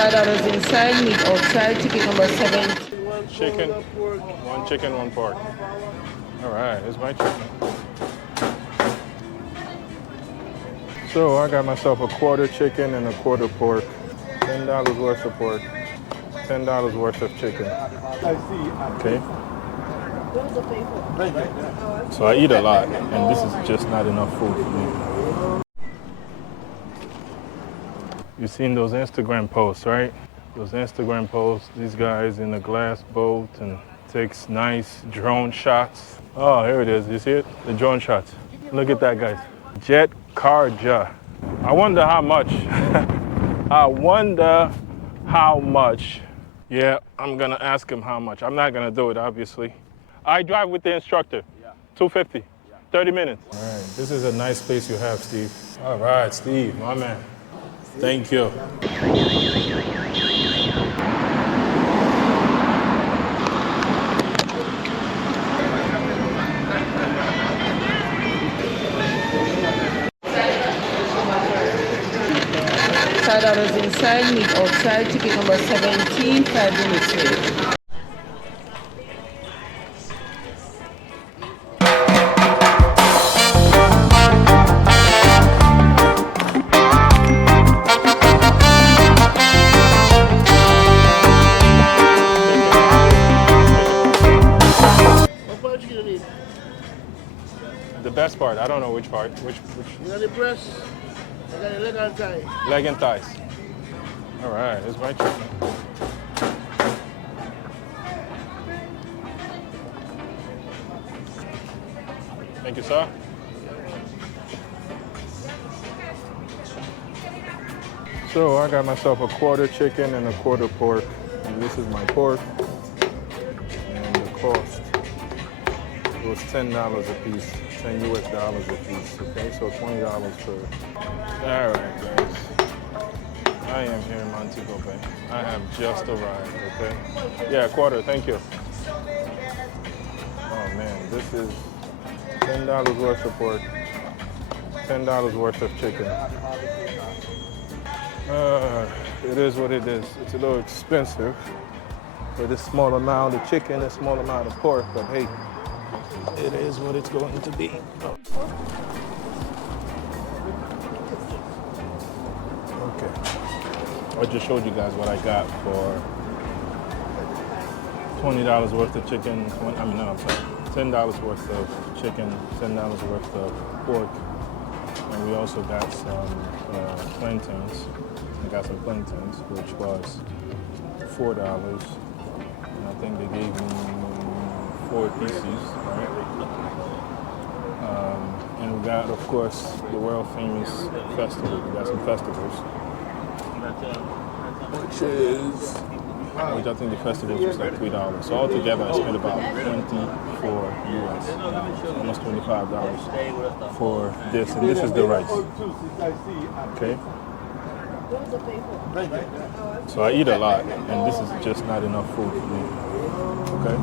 $5 inside, meat outside, ticket number 7. Chicken, one chicken, one pork. All right, here's my chicken. So I got myself a quarter chicken and a quarter pork. $10 worth of pork, $10 worth of chicken. Okay. So I eat a lot, and this is just not enough food for me. You've seen those Instagram posts, right? Those Instagram posts, these guys in a glass boat and takes nice drone shots. Oh, here it is. You see it? The drone shots. Look at that, guys. Jetcar. I wonder how much. I wonder how much. Yeah, I'm gonna ask him how much. I'm not gonna do it, obviously. I drive with the instructor. Yeah. 250. Yeah. 30 minutes. All right, this is a nice space you have, Steve. All right, Steve, my man. Thank you. $5 inside, meat outside, ticket number 17, 5 minutes wait. The best part, I don't know which part. Which? You got the breast, I got the leg and thigh. Leg and thighs. All right, here's my chicken. Thank you, sir. So I got myself a quarter chicken and a quarter pork. And this is my pork. And the cost was $10 a piece, $10 US a piece. Okay, so $20 for. All right, guys. I am here in Montego Bay. I have just arrived. Okay. Yeah, quarter. Thank you. Oh man, this is $10 worth of pork, $10 worth of chicken. It is what it is. It's a little expensive for this small amount of chicken, a small amount of pork, but hey, it is what it's going to be. Oh. Okay. I just showed you guys what I got for $20 worth of chicken. I'm sorry. $10 worth of chicken, $10 worth of pork, and we also got some plantains. I got some plantains, which was $4, and I think they gave me 4 pieces, right? And we got, of course, the world famous festival. We got some festivals, which I think the festivals was like $3. So altogether, I spent about $24 US, almost $25 for this, and this is the rice. Okay. So I eat a lot, and this is just not enough food for me. Okay.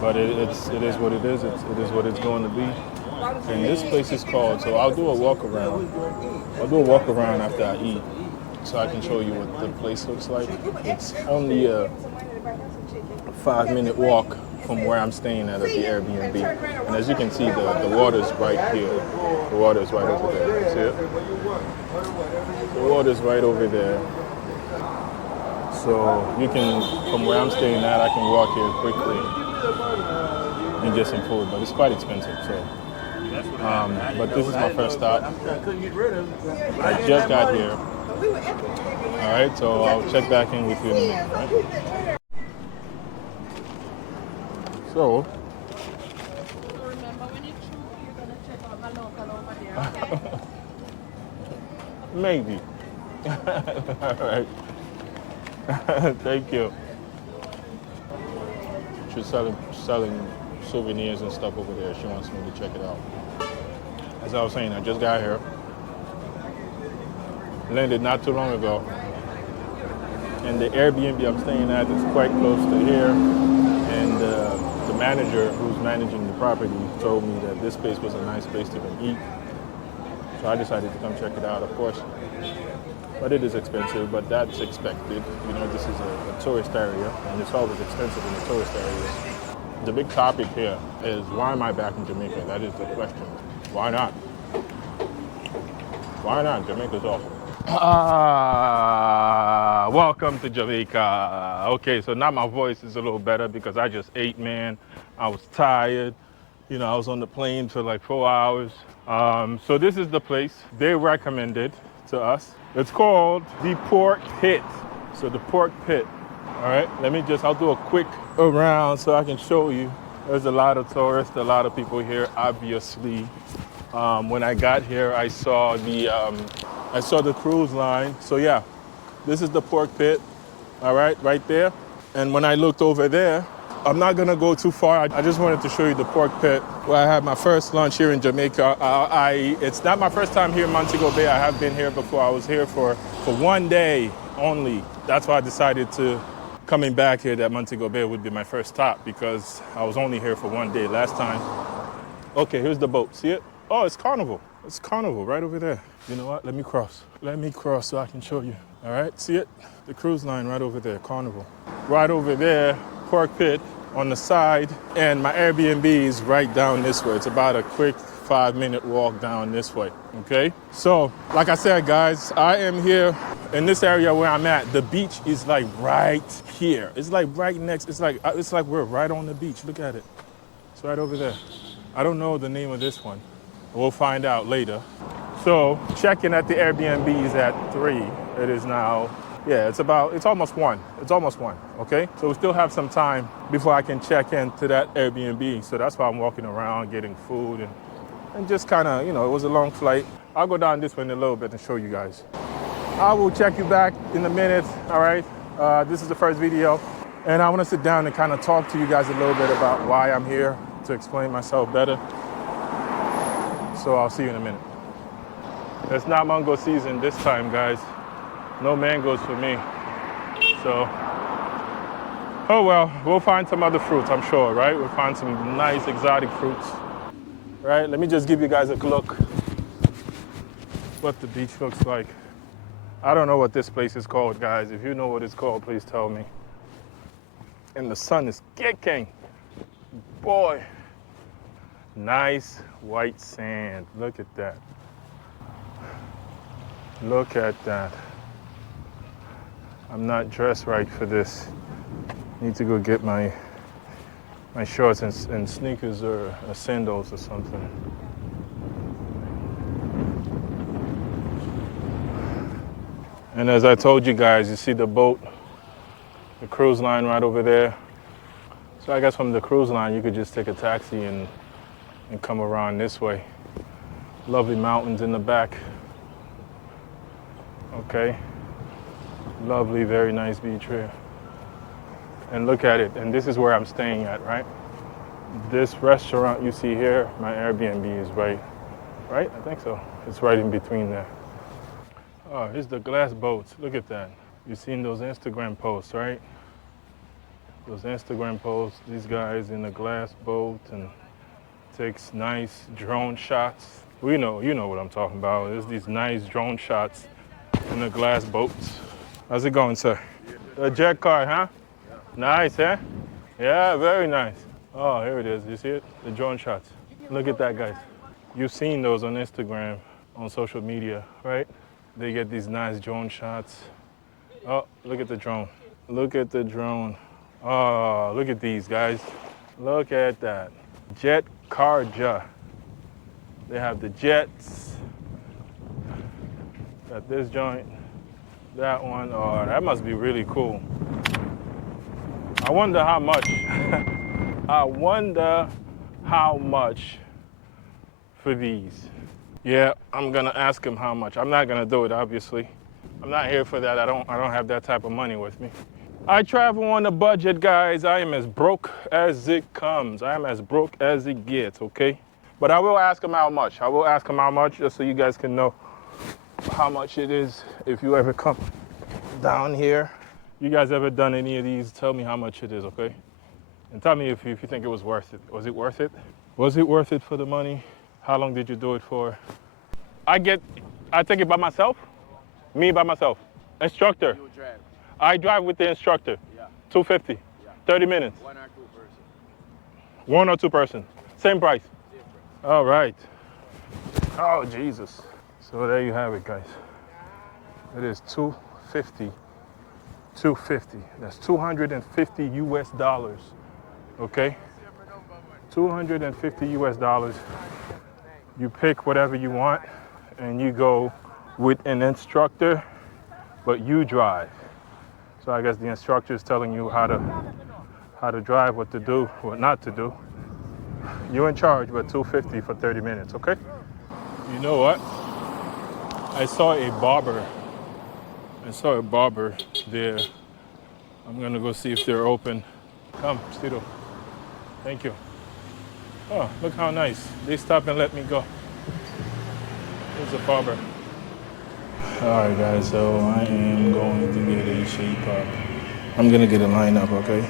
But it is what it is. It is what it's going to be. And this place is called. So I'll do a walk around. I'll do a walk around after I eat, so I can show you what the place looks like. It's only a 5-minute walk from where I'm staying at the Airbnb. And as you can see, the water's right here. The water's right over there. See it? The water's right over there. So you can, from where I'm staying at, I can walk here quickly and get some food, but it's quite expensive. So, but this is my first stop. I just got here. All right, so I'll check back in with you in a minute, right? So, remember when you chew, you're gonna check out my local over there, okay? maybe. All right. Thank you. She's selling souvenirs and stuff over there. She wants me to check it out. As I was saying, I just got here. Landed not too long ago. And the Airbnb I'm staying at is quite close to here. And the manager who's managing the property told me that this place was a nice place to come eat. So I decided to come check it out. Of course, but it is expensive, but that's expected. You know, this is a tourist area, and it's always expensive in the tourist areas. The big topic here is, why am I back in Jamaica? That is the question. Why not? Why not? Jamaica's awesome. Welcome to Jamaica. Okay, so now my voice is a little better because I just ate, man. I was tired. You know, I was on the plane for like 4 hours. So this is the place they recommended to us. It's called the Pork Pit. So the Pork Pit. All right, I'll do a quick around so I can show you. There's a lot of tourists, a lot of people here, obviously. When I got here, I saw the cruise line. So yeah, this is the Pork Pit, all right there. And when I looked over there, I'm not gonna go too far. I just wanted to show you the Pork Pit where I had my first lunch here in Jamaica. It's not my first time here in Montego Bay. I have been here before. I was here for 1 day only. That's why I decided to coming back here that Montego Bay would be my first stop because I was only here for 1 day last time. Okay, here's the boat. See it? Oh, it's Carnival. It's Carnival right over there. You know what? Let me cross. Let me cross so I can show you. All right, see it? The cruise line right over there, Carnival. Right over there, Pork Pit on the side, and my Airbnb is right down this way. It's about a quick 5-minute walk down this way, okay? So, like I said, guys, I am here in this area where I'm at. The beach is like right here. It's like right next, it's like we're right on the beach. Look at it. It's right over there. I don't know the name of this one. We'll find out later. So check-in at the Airbnb is at 3. It is now, yeah, it's almost 1. It's almost 1, okay? So we still have some time before I can check into that Airbnb. So that's why I'm walking around getting food and just kind of, you know, it was a long flight. I'll go down this way in a little bit and show you guys. I will check you back in a minute, all right? This is the first video. And I want to sit down and kind of talk to you guys a little bit about why I'm here, to explain myself better. So I'll see you in a minute. It's not mango season this time, guys. No mangoes for me. So, oh well, we'll find some other fruits, I'm sure, right? We'll find some nice exotic fruits, right? Let me just give you guys a look what the beach looks like. I don't know what this place is called, guys. If you know what it's called, please tell me. And the sun is kicking. Boy. Nice white sand. Look at that. Look at that. I'm not dressed right for this. Need to go get my shorts and sneakers or sandals or something. And as I told you guys, you see the boat, the cruise line right over there. So I guess from the cruise line, you could just take a taxi and come around this way. Lovely mountains in the back. Okay. Lovely, very nice beach here. And look at it, and this is where I'm staying at, right? This restaurant you see here, my Airbnb is right? I think so. It's right in between there. Oh, here's the glass boats. Look at that. You've seen those Instagram posts, right? Those Instagram posts, these guys in a glass boat and takes nice drone shots. You know what I'm talking about. There's these nice drone shots in the glass boats. How's it going, sir? A Jetcar, huh? Yeah. Nice, eh? Yeah, very nice. Oh, here it is. You see it? The drone shots. Look at that, guys. You've seen those on Instagram, on social media, right? They get these nice drone shots. Oh, look at the drone. Look at the drone. Oh, look at these, guys. Look at that. Jetcar. They have the jets. Got this joint. That one. Oh, that must be really cool. I wonder how much. I wonder how much for these. Yeah, I'm gonna ask him how much. I'm not gonna do it, obviously. I'm not here for that. I don't have that type of money with me. I travel on a budget, guys. I am as broke as it comes. I am as broke as it gets, okay? But I will ask him how much. I will ask him how much just so you guys can know how much it is if you ever come down here. You guys ever done any of these? Tell me how much it is, okay? And tell me if you think it was worth it. Was it worth it? Was it worth it for the money? How long did you do it for? I take it by myself? Me by myself. Instructor. You drive. I drive with the instructor. Yeah. 250. Yeah. 30 minutes. 1 or 2 person. 1 or 2 person. Same price. Same price. All right. Oh, Jesus. So there you have it, guys. It is 250. 250. That's 250 US dollars. Okay? 250 US dollars. You pick whatever you want and you go with an instructor, but you drive. So I guess the instructor is telling you how to drive, what to do, what not to do. You're in charge, but 250 for 30 minutes, okay? You know what? I saw a barber there. I'm gonna go see if they're open. Come, Stito. Thank you. Oh, look how nice. They stopped and let me go. There's a barber. All right, guys, so I am going to get a shape up. I'm gonna get a line up, okay?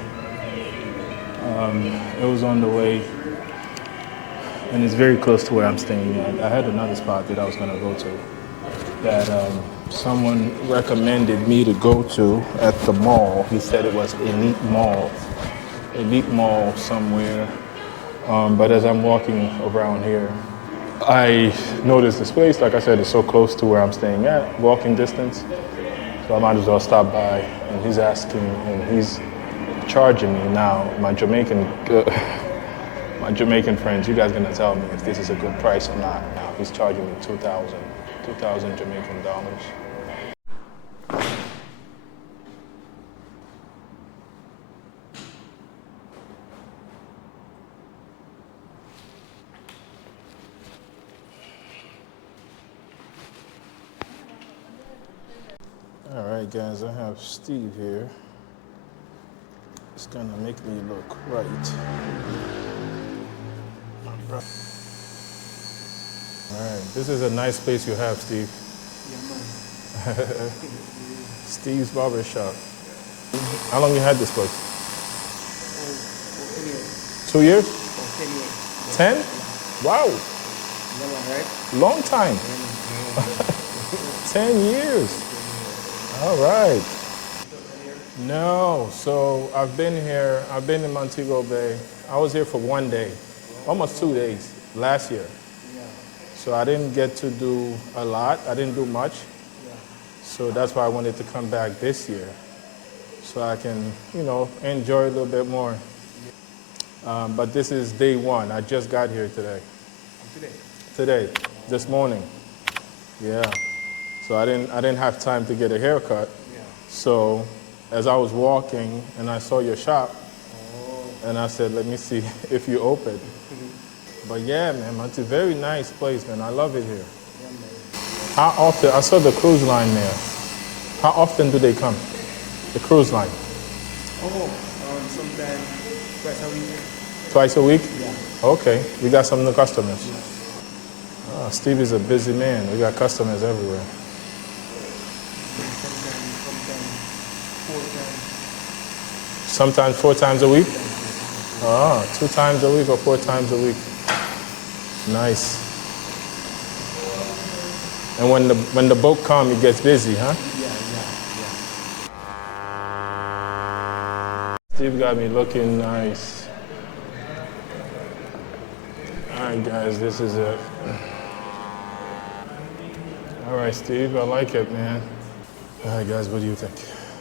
It was on the way, and it's very close to where I'm staying at. I had another spot that I was gonna go to that someone recommended me to go to at the mall. He said it was Elite Mall somewhere. But as I'm walking around here, I noticed this place, like I said, it's so close to where I'm staying at, walking distance. So I might as well stop by. And he's asking, and he's charging me now. My Jamaican friends, you guys gonna tell me if this is a good price or not. Now he's charging me 2,000 Jamaican dollars. All right, guys, I have Steve here. It's gonna make me look right. All right, this is a nice place you have, Steve. Yeah, man. Steve's Barber Shop. How long you had this place? For 2 10 years. years? For 10 years. 10? Wow, Yeah, man, right? long time. 10 years. All right. No, so I've been in Montego Bay. I was here for 1 day, almost 2 days last year. Yeah. So I didn't get to do a lot. I didn't do much. Yeah. So that's why I wanted to come back this year so I can, enjoy a little bit more. But this is day 1. I just got here today. Today. Today, this morning. Yeah. So I didn't have time to get a haircut. Yeah. So as I was walking and I saw your shop, and I said, let me see if you open. But yeah, man, it's a very nice place, man. I love it here. Yeah, man. How often, I saw the cruise line there. How often do they come? The cruise line? Sometime twice a week. Twice a week? Yeah. Okay, we got some new customers. Oh, Steve is a busy man. We got customers everywhere. Sometimes 4 times. Sometimes 4 times a week? Ah, 2 times a week or 4 times a week. Nice. And when the boat comes, it gets busy, huh? Yeah. Steve got me looking nice. All right, guys, this is it. All right, Steve, I like it, man. All right, guys, what do you think?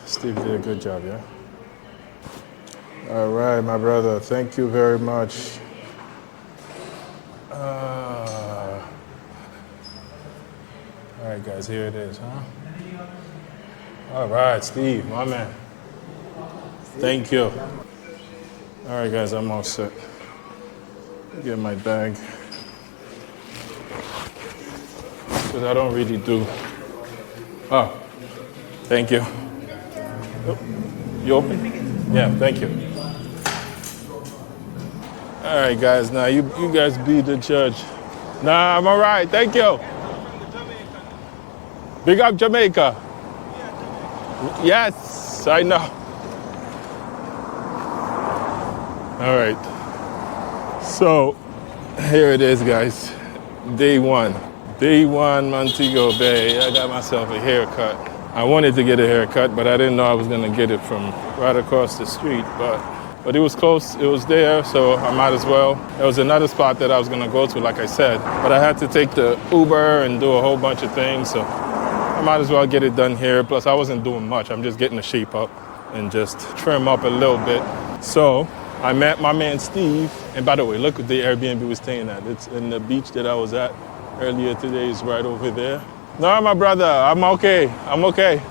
Steve did a good job, yeah? All right, my brother, thank you very much. All right, guys, here it is, huh? All right, Steve, my man. Thank you. All right, guys, I'm all set. Get my bag. Because I don't really do. Oh, thank you. Oh, you open? Yeah, thank you. All right, guys, now you guys be the judge. Nah, I'm all right, thank you. Big up Jamaica. Yes, I know. All right. So here it is, guys. Day 1. Day one, Montego Bay. I got myself a haircut. I wanted to get a haircut, but I didn't know I was gonna get it from right across the street. But it was close, it was there, so I might as well. There was another spot that I was gonna go to, like I said, but I had to take the Uber and do a whole bunch of things, so I might as well get it done here. Plus, I wasn't doing much. I'm just getting the shape up and just trim up a little bit. So I met my man Steve, and by the way, look what the Airbnb was staying at. It's in the beach that I was at earlier today. Is right over there. No, my brother, I'm okay. I'm okay.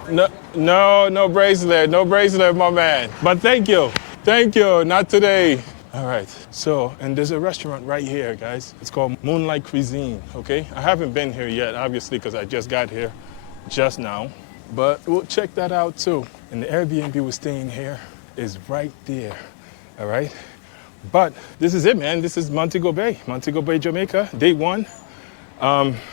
No bracelet, my man. But thank you, not today. All right, so, and there's a restaurant right here, guys. It's called Moonlight Cuisine, okay? I haven't been here yet, obviously, because I just got here just now. But we'll check that out too. And the Airbnb we're staying here is right there, all right? But this is it, man. This is Montego Bay, Jamaica, day one.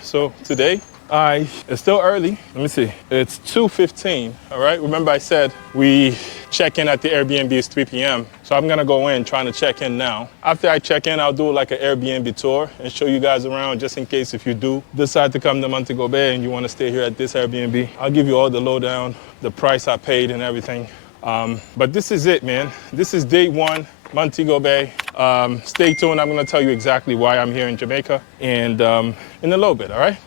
So today, it's still early. Let me see. It's 2:15, all right? Remember I said we check in at the Airbnb is 3 p.m. So I'm gonna go in, trying to check in now. After I check in, I'll do like an Airbnb tour and show you guys around just in case if you do decide to come to Montego Bay and you wanna stay here at this Airbnb. I'll give you all the lowdown, the price I paid and everything. But this is it, man. This is day one, Montego Bay. Stay tuned, I'm gonna tell you exactly why I'm here in Jamaica and in a little bit, all right?